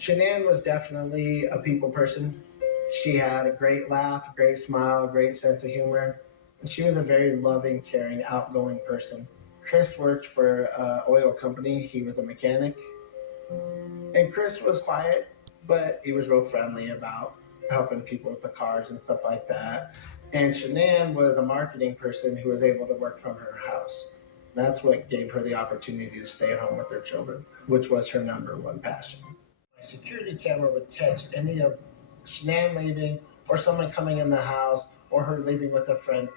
Shanann was definitely a people person. She had a great laugh, a great smile, a great sense of humor, and she was a very loving, caring, outgoing person. Chris worked for an oil company. He was a mechanic, and Chris was quiet, but he was real friendly about helping people with the cars and stuff like that. And Shanann was a marketing person who was able to work from her house. That's what gave her the opportunity to stay at home with her children, which was her number one passion. My security camera would catch any of Shanann leaving or someone coming in the house or her leaving with a friend.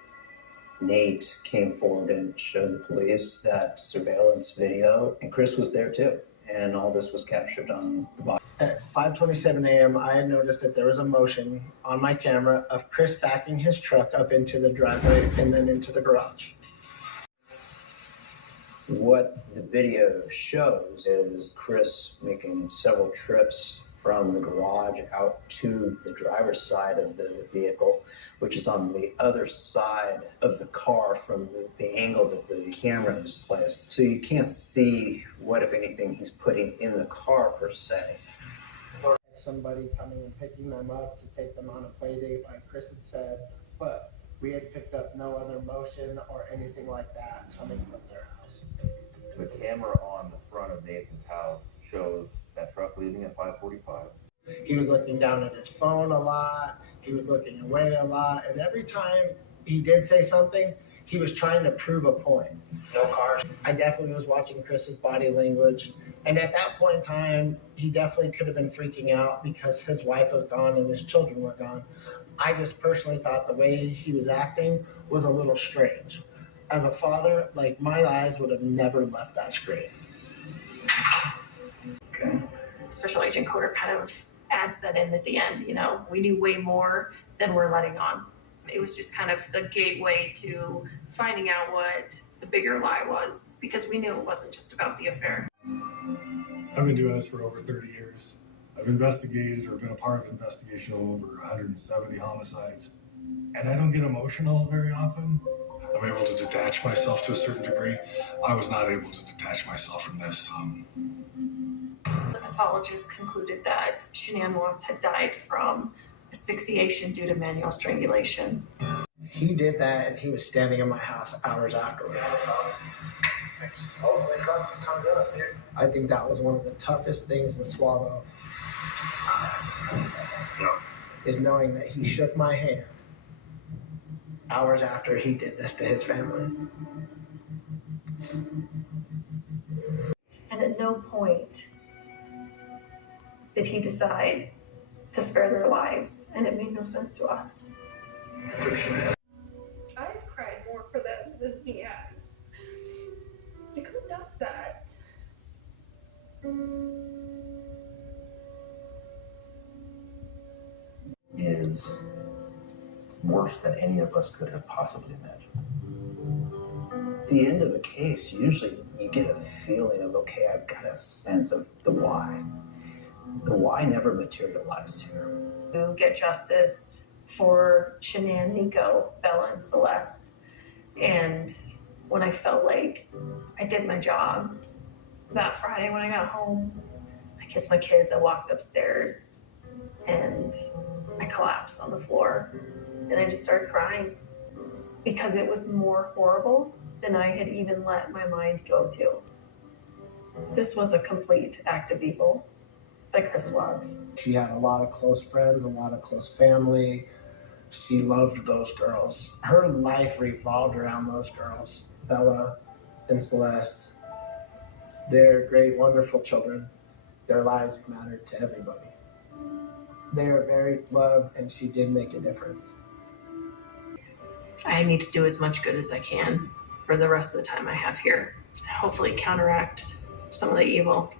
Nate came forward and showed the police that surveillance video, and Chris was there too. And all this was captured on the body. At 5:27 a.m., I had noticed that there was a motion on my camera of Chris backing his truck up into the driveway and then into the garage. What the video shows is Chris making several trips from the garage out to the driver's side of the vehicle, which is on the other side of the car from the angle that the camera is placed. So you can't see what, if anything, he's putting in the car per se. Or somebody coming and picking them up to take them on a play date, like Chris had said, but we had picked up no other motion or anything like that coming from their house. The camera on the front of Nathan's house shows that truck leaving at 5:45. He was looking down at his phone a lot. He was looking away a lot. And every time he did say something, he was trying to prove a point. No cars. I definitely was watching Chris's body language. And at that point in time, he definitely could have been freaking out because his wife was gone and his children were gone. I just personally thought the way he was acting was a little strange. As a father, like, my eyes would have never left that screen. Okay. Special Agent Coder kind of adds that in at the end, you know. We knew way more than we're letting on. It was just kind of the gateway to finding out what the bigger lie was, because we knew it wasn't just about the affair. I've been doing this for over 30 years. I've investigated or been a part of investigation of over 170 homicides. And I don't get emotional very often. I'm able to detach myself to a certain degree. I was not able to detach myself from this. The pathologist concluded that Shanann Watts had died from asphyxiation due to manual strangulation. He did that, and he was standing in my house hours afterward. I think that was one of the toughest things to swallow, is knowing that he shook my hand hours after he did this to his family. And at no point did he decide to spare their lives, and it made no sense to us. I've cried more for them than he has. Like, who does that? Is worse than any of us could have possibly imagined. At the end of a case, usually you get a feeling of, okay, I've got a sense of the why. The why never materialized here. To get justice for Shanann, Nico, Bella, and Celeste. And when I felt like I did my job, that Friday when I got home, I kissed my kids, I walked upstairs, and I collapsed on the floor. And I just started crying because it was more horrible than I had even let my mind go to. This was a complete act of evil by Chris Watts. She had a lot of close friends, a lot of close family. She loved those girls. Her life revolved around those girls, Bella and Celeste. They're great, wonderful children. Their lives mattered to everybody. They are very loved, and she did make a difference. I need to do as much good as I can for the rest of the time I have here. Hopefully counteract some of the evil.